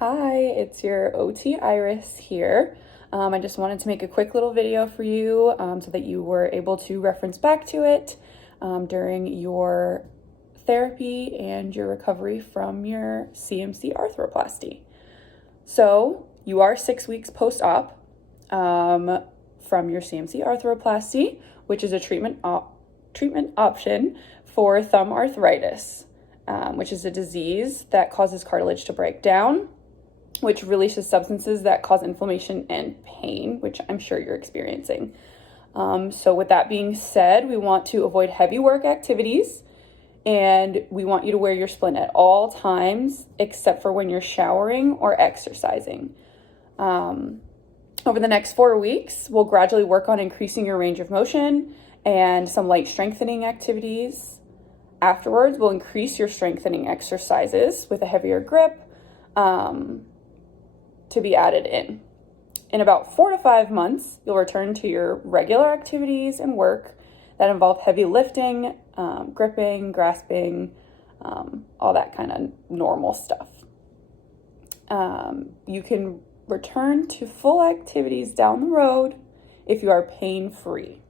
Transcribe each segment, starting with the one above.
Hi, it's your OT Iris here. I just wanted to make a quick little video for you so that you were able to reference back to it during your therapy and your recovery from your CMC arthroplasty. So you are 6 weeks post-op from your CMC arthroplasty, which is a treatment option for thumb arthritis, which is a disease that causes cartilage to break down, which releases substances that cause inflammation and pain, which I'm sure you're experiencing. So with that being said, we want to avoid heavy work activities, and we want you to wear your splint at all times except for when you're showering or exercising. Over the next 4 weeks, we'll gradually work on increasing your range of motion and some light strengthening activities. Afterwards, we'll increase your strengthening exercises with a heavier grip to be added in. In about 4 to 5 months, you'll return to your regular activities and work that involve heavy lifting, gripping, grasping, all that kind of normal stuff. You can return to full activities down the road if you are pain-free.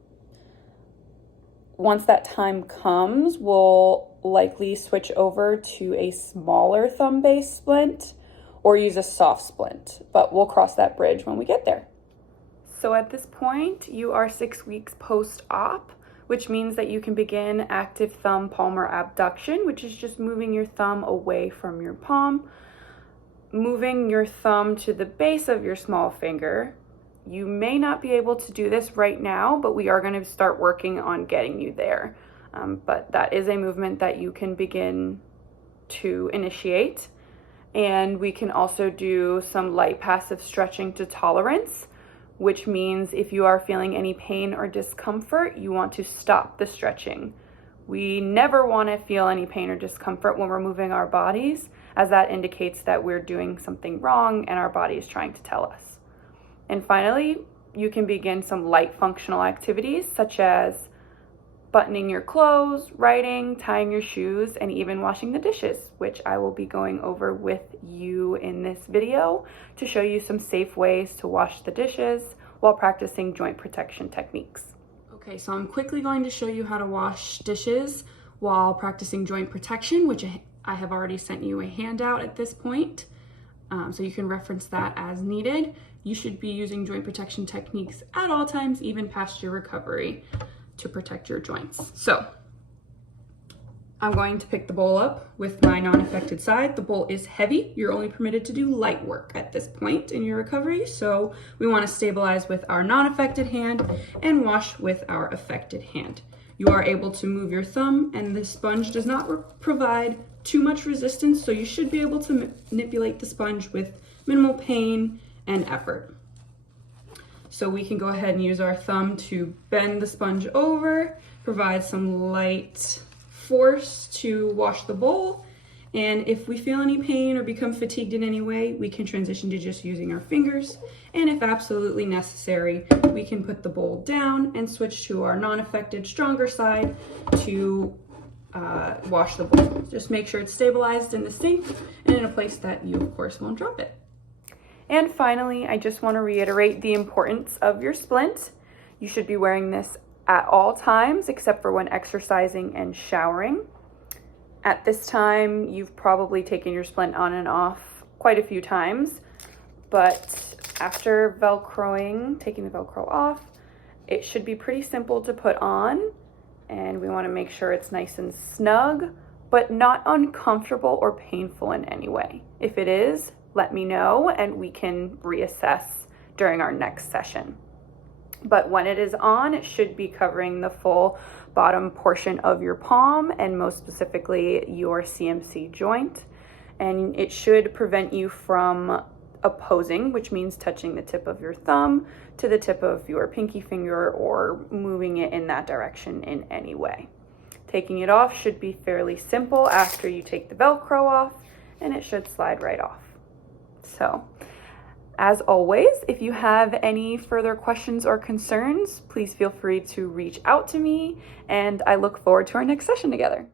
Once that time comes, we'll likely switch over to a smaller thumb-based splint or use a soft splint, but we'll cross that bridge when we get there. So at this point, you are 6 weeks post-op, which means that you can begin active thumb palmar abduction, which is just moving your thumb away from your palm, moving your thumb to the base of your small finger. You may not be able to do this right now, but we are going to start working on getting you there. But that is a movement that you can begin to initiate. And we can also do some light passive stretching to tolerance, which means if you are feeling any pain or discomfort, you want to stop the stretching. We never want to feel any pain or discomfort when we're moving our bodies, as that indicates that we're doing something wrong and our body is trying to tell us. And finally, you can begin some light functional activities such as buttoning your clothes, writing, tying your shoes, and even washing the dishes, which I will be going over with you in this video to show you some safe ways to wash the dishes while practicing joint protection techniques. Okay, so I'm quickly going to show you how to wash dishes while practicing joint protection, which I have already sent you a handout at this point, so you can reference that as needed. You should be using joint protection techniques at all times, even past your recovery, to protect your joints. So I'm going to pick the bowl up with my non-affected side. The bowl is heavy. You're only permitted to do light work at this point in your recovery. So we want to stabilize with our non-affected hand and wash with our affected hand. You are able to move your thumb, and the sponge does not provide too much resistance, so you should be able to manipulate the sponge with minimal pain and effort. So we can go ahead and use our thumb to bend the sponge over, provide some light force to wash the bowl. And if we feel any pain or become fatigued in any way, we can transition to just using our fingers. And if absolutely necessary, we can put the bowl down and switch to our non-affected, stronger side to wash the bowl. Just make sure it's stabilized in the sink and in a place that you, of course, won't drop it. And finally, I just want to reiterate the importance of your splint. You should be wearing this at all times except for when exercising and showering. At this time, you've probably taken your splint on and off quite a few times, but after taking the Velcro off, it should be pretty simple to put on, and we want to make sure it's nice and snug, but not uncomfortable or painful in any way. If it is, let me know and we can reassess during our next session. But when it is on, it should be covering the full bottom portion of your palm, and most specifically your CMC joint. And it should prevent you from opposing, which means touching the tip of your thumb to the tip of your pinky finger or moving it in that direction in any way. Taking it off should be fairly simple after you take the Velcro off, and it should slide right off. So, as always, if you have any further questions or concerns, please feel free to reach out to me, and I look forward to our next session together.